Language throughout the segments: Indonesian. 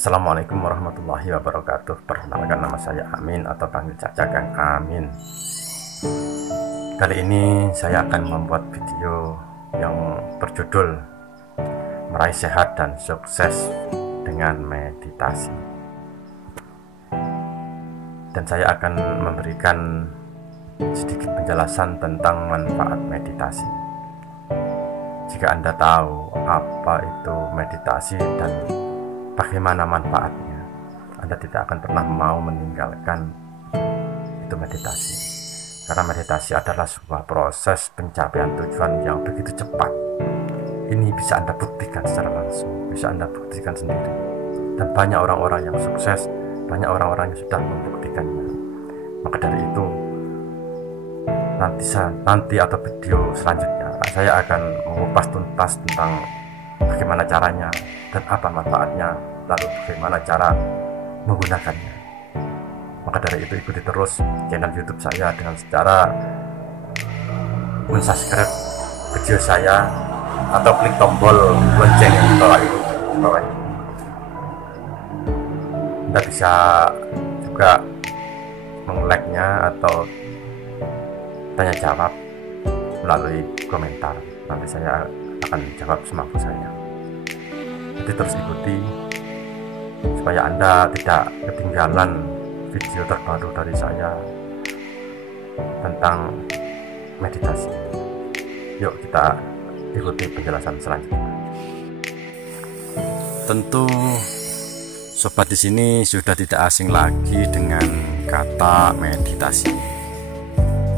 Assalamualaikum warahmatullahi wabarakatuh. Perkenalkan, nama saya Amin atau panggil saja Kang Amin. Kali ini saya akan membuat video yang berjudul Meraih Sehat dan Sukses dengan Meditasi. Dan saya akan memberikan sedikit penjelasan tentang manfaat meditasi. Jika Anda tahu apa itu meditasi dan bagaimana manfaatnya, Anda tidak akan pernah mau meninggalkan itu meditasi. Karena meditasi adalah sebuah proses pencapaian tujuan yang begitu cepat. Ini bisa Anda buktikan secara langsung, bisa Anda buktikan sendiri. Dan banyak orang-orang yang sukses, banyak orang-orang yang sudah membuktikannya. Maka dari itu, nanti atau video selanjutnya saya akan mengupas tuntas tentang bagaimana caranya dan apa manfaatnya, lalu bagaimana cara menggunakannya. Maka dari itu, ikuti terus channel YouTube saya dengan cara subscribe video saya atau klik tombol lonceng yang di bawah ini. Anda bisa juga meng-like-nya atau tanya jawab melalui komentar. Nanti saya akan jawab semampu saya. Jadi terus ikuti supaya Anda tidak ketinggalan video terbaru dari saya tentang meditasi. Yuk kita ikuti penjelasan selanjutnya. Tentu sobat di sini sudah tidak asing lagi dengan kata meditasi,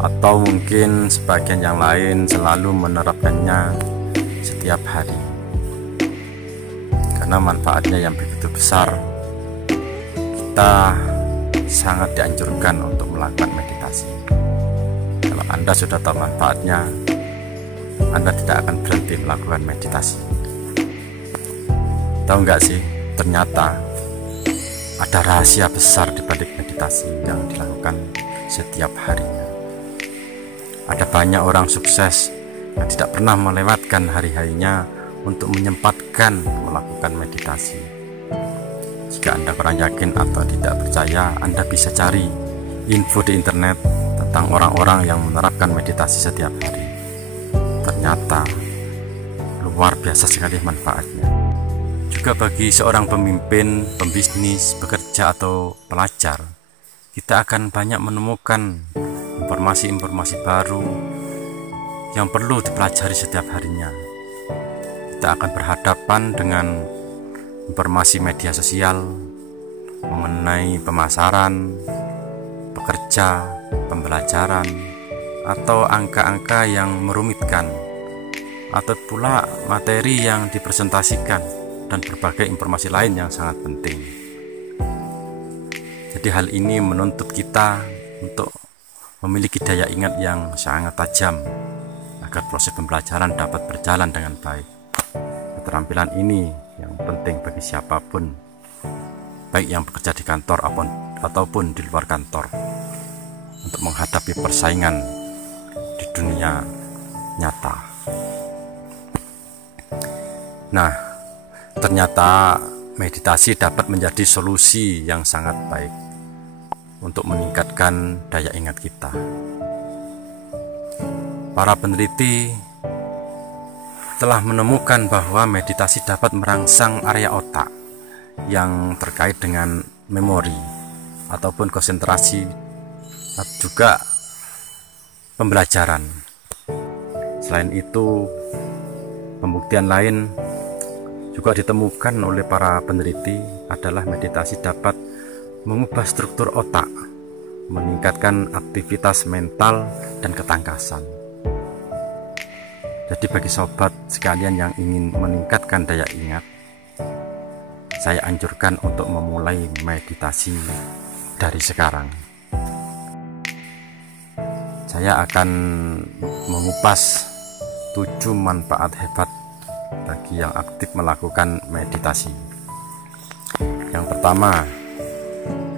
atau mungkin sebagian yang lain selalu menerapkannya setiap hari karena manfaatnya yang begitu besar. Kita sangat dianjurkan untuk melakukan meditasi. Kalau Anda sudah tahu manfaatnya, Anda tidak akan berhenti melakukan meditasi. Tahu nggak sih, ternyata ada rahasia besar di balik meditasi yang dilakukan setiap harinya. Ada banyak orang sukses yang tidak pernah melewatkan hari-harinya untuk menyempatkan melakukan meditasi. Jika Anda kurang yakin atau tidak percaya, Anda bisa cari info di internet tentang orang-orang yang menerapkan meditasi setiap hari. Ternyata luar biasa sekali manfaatnya. Juga bagi seorang pemimpin, pembisnis, pekerja atau pelajar, kita akan banyak menemukan informasi-informasi baru yang perlu dipelajari setiap harinya. Kita akan berhadapan dengan informasi media sosial mengenai pemasaran, pekerja, pembelajaran, atau angka-angka yang merumitkan, atau pula materi yang dipresentasikan, dan berbagai informasi lain yang sangat penting. Jadi hal ini menuntut kita untuk memiliki daya ingat yang sangat tajam agar proses pembelajaran dapat berjalan dengan baik. Keterampilan ini yang penting bagi siapapun, baik yang bekerja di kantor ataupun di luar kantor, untuk menghadapi persaingan di dunia nyata. Nah, ternyata meditasi dapat menjadi solusi yang sangat baik untuk meningkatkan daya ingat kita. Para peneliti telah menemukan bahwa meditasi dapat merangsang area otak yang terkait dengan memori ataupun konsentrasi, juga pembelajaran. Selain itu, pembuktian lain juga ditemukan oleh para peneliti adalah meditasi dapat mengubah struktur otak, meningkatkan aktivitas mental dan ketangkasan. Jadi bagi sobat sekalian yang ingin meningkatkan daya ingat, saya anjurkan untuk memulai meditasi dari sekarang. Saya akan mengupas 7 manfaat hebat bagi yang aktif melakukan meditasi. Yang pertama,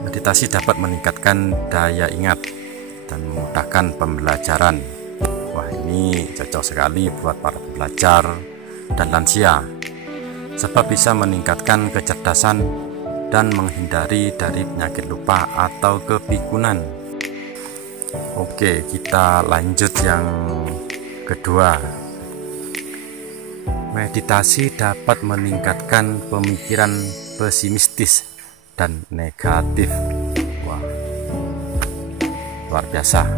meditasi dapat meningkatkan daya ingat dan memudahkan pembelajaran. Wah, ini cocok sekali buat para pembelajar dan lansia, sebab bisa meningkatkan kecerdasan dan menghindari dari penyakit lupa atau kepikunan. Oke, kita lanjut yang kedua. Meditasi dapat meningkatkan pemikiran pesimistis dan negatif. Wah, luar biasa.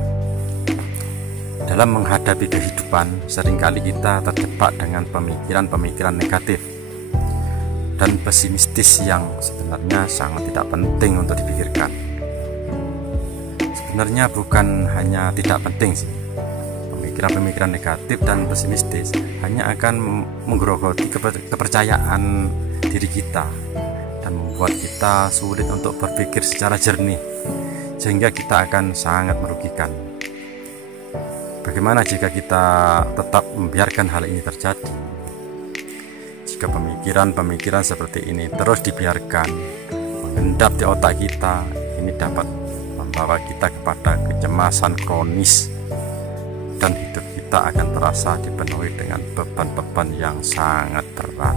Dalam menghadapi kehidupan, seringkali kita terjebak dengan pemikiran-pemikiran negatif dan pesimistis yang sebenarnya sangat tidak penting untuk dipikirkan. Sebenarnya bukan hanya tidak penting sih, pemikiran-pemikiran negatif dan pesimistis hanya akan menggerogoti kepercayaan diri kita dan membuat kita sulit untuk berpikir secara jernih, sehingga kita akan sangat merugikan. Bagaimana jika kita tetap membiarkan hal ini terjadi? Jika pemikiran-pemikiran seperti ini terus dibiarkan mengendap di otak kita, ini dapat membawa kita kepada kecemasan kronis dan hidup kita akan terasa dipenuhi dengan beban-beban yang sangat berat.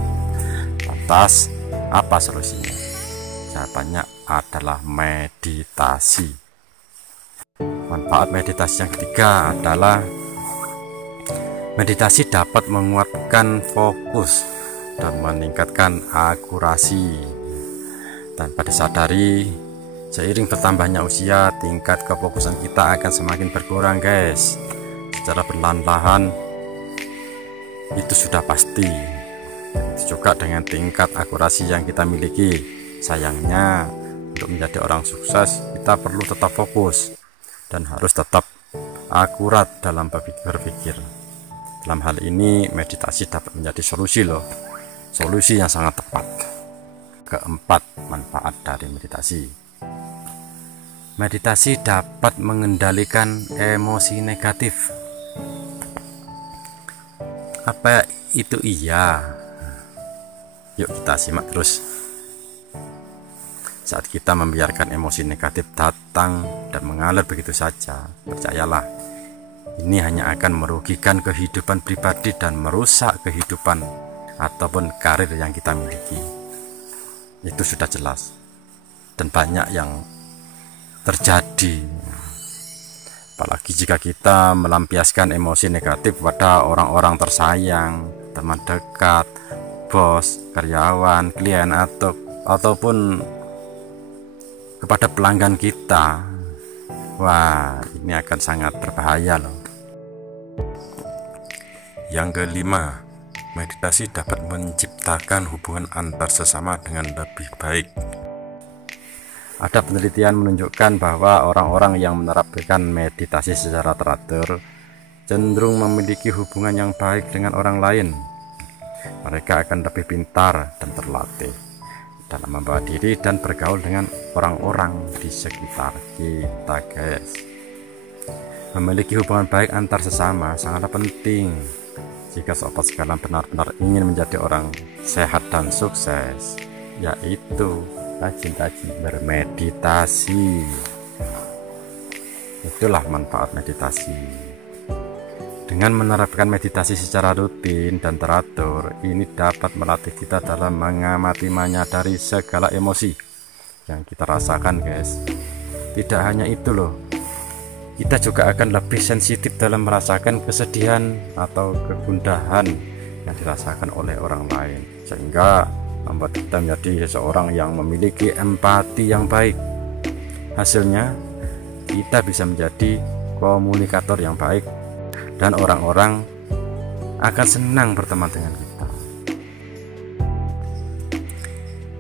Lantas, apa solusinya? Jawabannya adalah meditasi. Manfaat meditasi yang ketiga adalah meditasi dapat menguatkan fokus dan meningkatkan akurasi. Tanpa disadari, seiring bertambahnya usia, tingkat kefokusan kita akan semakin berkurang, guys. Secara perlahan-lahan, itu sudah pasti. Itu juga dengan tingkat akurasi yang kita miliki. Sayangnya, untuk menjadi orang sukses, kita perlu tetap fokus dan harus tetap akurat dalam berpikir. Dalam hal ini, meditasi dapat menjadi solusi loh. Solusi yang sangat tepat. Keempat, manfaat dari meditasi. Meditasi dapat mengendalikan emosi negatif. Apa itu iya? Yuk kita simak terus. Saat kita membiarkan emosi negatif datang dan mengalir begitu saja, percayalah, ini hanya akan merugikan kehidupan pribadi dan merusak kehidupan ataupun karir yang kita miliki. Itu sudah jelas dan banyak yang terjadi. Apalagi jika kita melampiaskan emosi negatif pada orang-orang tersayang, teman dekat, bos, karyawan, klien, ataupun kepada pelanggan kita. Wah, ini akan sangat berbahaya loh. Yang kelima, meditasi dapat menciptakan hubungan antar sesama dengan lebih baik. Ada penelitian menunjukkan bahwa orang-orang yang menerapkan meditasi secara teratur cenderung memiliki hubungan yang baik dengan orang lain. Mereka akan lebih pintar dan terlatih dalam membawa diri dan bergaul dengan orang-orang di sekitar kita, guys. Memiliki hubungan baik antar sesama sangatlah penting jika sobat sekalian benar-benar ingin menjadi orang sehat dan sukses, yaitu rajin-rajin bermeditasi. Itulah manfaat meditasi. Dengan menerapkan meditasi secara rutin dan teratur, ini dapat melatih kita dalam mengamati, menyadari segala emosi yang kita rasakan, guys. Tidak hanya itu loh, kita juga akan lebih sensitif dalam merasakan kesedihan atau kegundahan yang dirasakan oleh orang lain, sehingga membuat kita menjadi seseorang yang memiliki empati yang baik. Hasilnya, kita bisa menjadi komunikator yang baik dan orang-orang akan senang berteman dengan kita.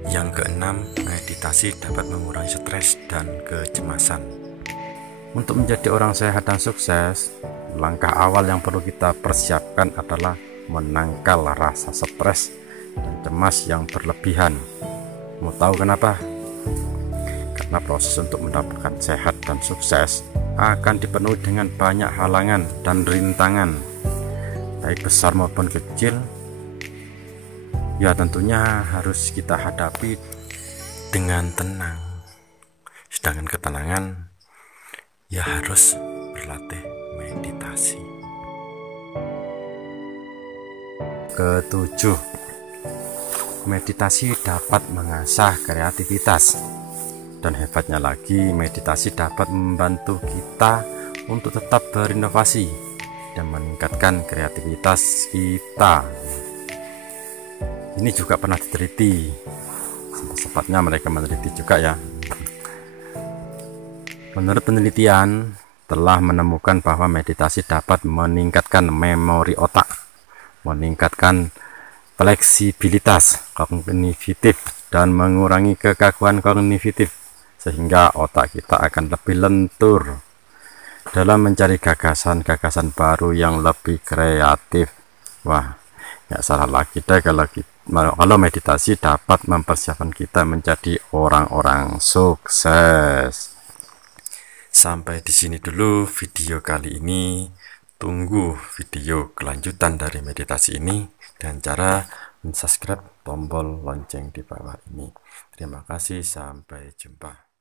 Yang keenam, meditasi dapat mengurangi stres dan kecemasan. Untuk menjadi orang sehat dan sukses, langkah awal yang perlu kita persiapkan adalah menangkal rasa stres dan cemas yang berlebihan. Mau tahu kenapa? Karena proses untuk mendapatkan sehat dan sukses akan dipenuhi dengan banyak halangan dan rintangan, baik besar maupun kecil. Ya tentunya harus kita hadapi dengan tenang. Sedangkan ketenangan ya harus berlatih meditasi. Ketujuh, meditasi dapat mengasah kreativitas. Dan hebatnya lagi, meditasi dapat membantu kita untuk tetap berinovasi dan meningkatkan kreativitas kita. Ini juga pernah diteliti, sempat-sempatnya mereka meneliti juga ya. Menurut penelitian, telah menemukan bahwa meditasi dapat meningkatkan memori otak, meningkatkan fleksibilitas kognitif, dan mengurangi kekakuan kognitif, sehingga otak kita akan lebih lentur dalam mencari gagasan-gagasan baru yang lebih kreatif. Wah, nggak salah lagi deh kalau meditasi dapat mempersiapkan kita menjadi orang-orang sukses. Sampai di sini dulu video kali ini. Tunggu video kelanjutan dari meditasi ini dan cara mensubscribe tombol lonceng di bawah ini. Terima kasih, sampai jumpa.